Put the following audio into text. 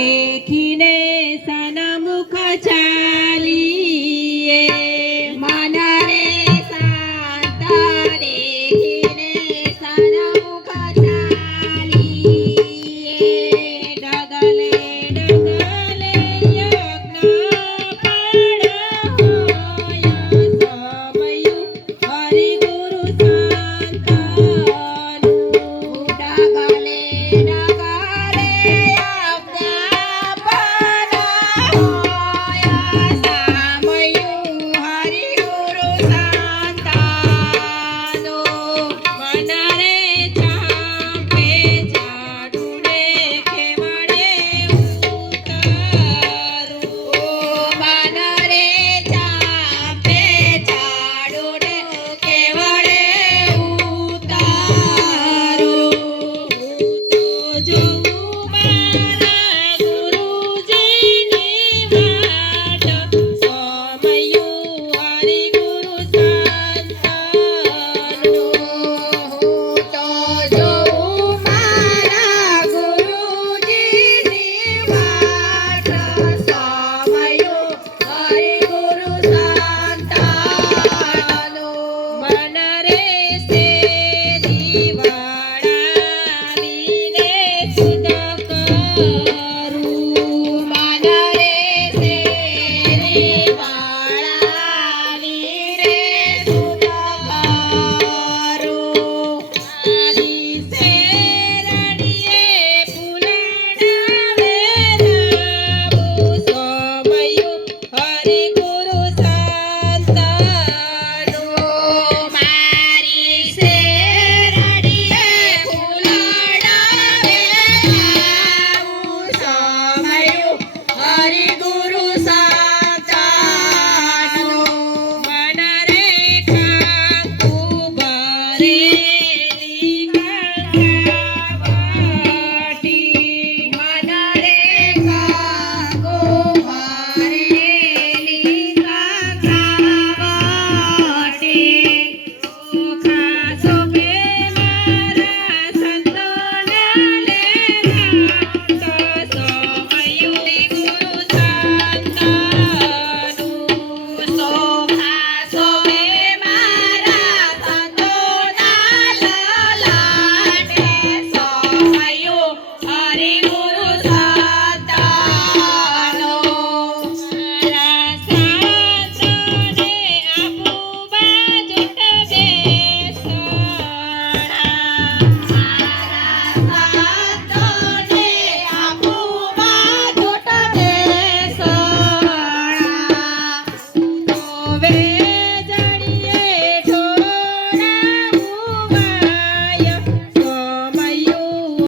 देखिने सनमुख छाया